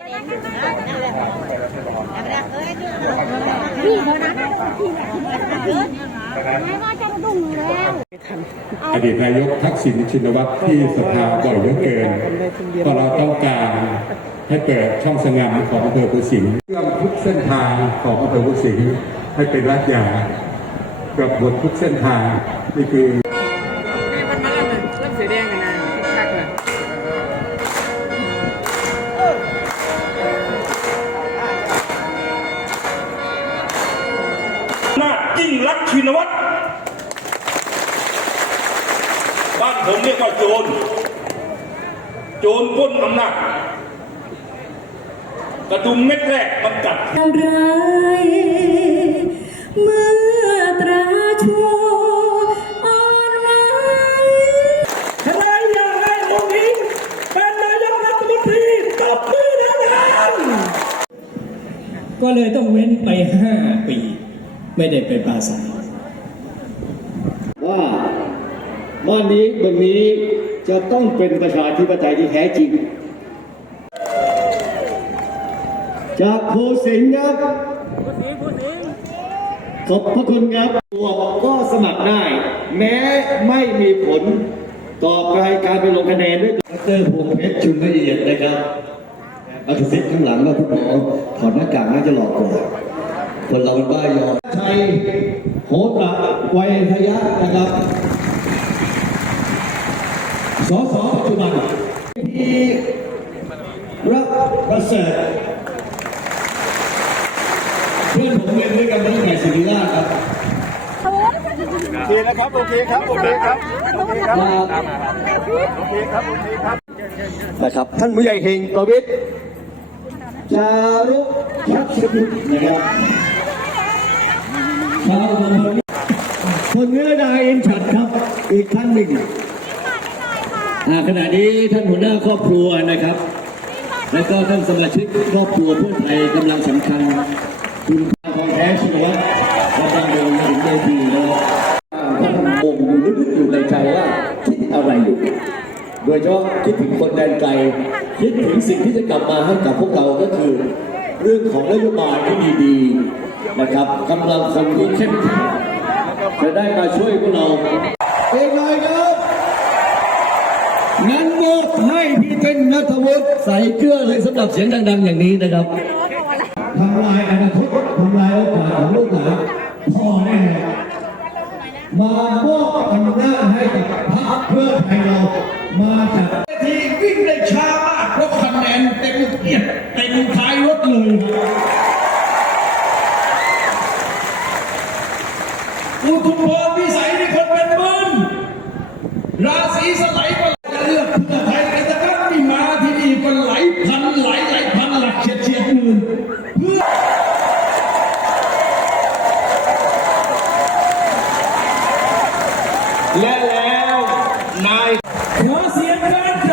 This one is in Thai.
พี่เขานะพี่ไม่ว่าจะดุ่งแล้วอดีตนายกทักษิณชินวัตรที่สภาบ่อยเหลือเกินก็เราต้องการให้เปิดช่องสงามของอำเภอภูสิงห์เชื่อมทุกเส้นทางของอำเภอภูสิงห์ให้เป็นรัฐยาเกือบหมดทุกเส้นทางนี่คือ ชินวัตรบ้านผมเรียกว่าโจร โจรปล้นอำนาจกระดุมเม็ดแรกมันกัดอะไรเมื่อตราชัวอ่อนไหวทำไมอยากให้องค์หญิงเป็นนายกรัฐมนตรีตบมือดังๆก็เลยต้องเว้นไปห้าปี ไม่ได้ไปปราศัย ว่าบ้านนี้เมืองนี้จะต้องเป็นประชาธิปไตยที่แท้จริง จากโพสิงห์ครับขอบพระคุณครับตัวก็สมัครได้ แม้ไม่มีผลต่อการการไปลงคะแนนด้วยดรพวงเพชรชุนละเอียดนะครับอักษิตข้างหลังว่าผู้หมอถอดหน้ากากน่าจะหลอกกว่า คนเราเป็นบ้ายอชัยโหตระไวยทยะนะครับ สสปัจจุบันที่รักประเสริฐเพื่อนผมเรียนด้วยกันมาตั้งแต่ศิริราชครับโอเคนะครับ โอเคครับ โอเคครับ โอเคครับ นะครับ ท่านผู้ใหญ่เฮงประวิตรจารุชัชบุตรนะครับ ชาวอำเภอคนเนื้อดาเอ็นฉัดครับ อีกท่านหนึ่งอ่าขณะนี้ท่านหัวหน้าครอบครัวนะครับ และก็ท่านสมาชิกครอบครัวเพื่อไทยกำลังสำคัญคุณพาทองแท้ชินวัตรกำลังเดินมาถึงเวทีแล้วท่านบ่งอยู่ลึกๆอยู่ในใจว่าคิดอะไรอยู่ โดยเฉพาะคิดถึงคนแดนไกล คิดถึงสิ่งที่จะกลับมาให้กับพวกเราก็คือ เรื่องของนโยบายที่ดีๆ นะครับกำลังคนที่เข้มแข็งจะได้มาช่วยพวกเราเองเลยครับงั้นมอบให้พี่เต้นนัทวุฒิใส่เกลือเลยสำหรับเสียงดัง ๆ อย่างนี้นะครับทำลายอนาคตทำลายโอกาสของลูกหลานพ่อแน่มามอบอำนาจให้กับพรรคเพื่อไทยเรามาจาก ทุกคนพิสัยในคนเป็นมืนราศีสไลด์ก็จะเลือกเพื่อไทยกันนะครับที่มาที่นี่ก็นหลายพันหลายหลายพันหลักเฉียดเฉียดหมื่นเพื่อและแล้วนายหัวเสียงการ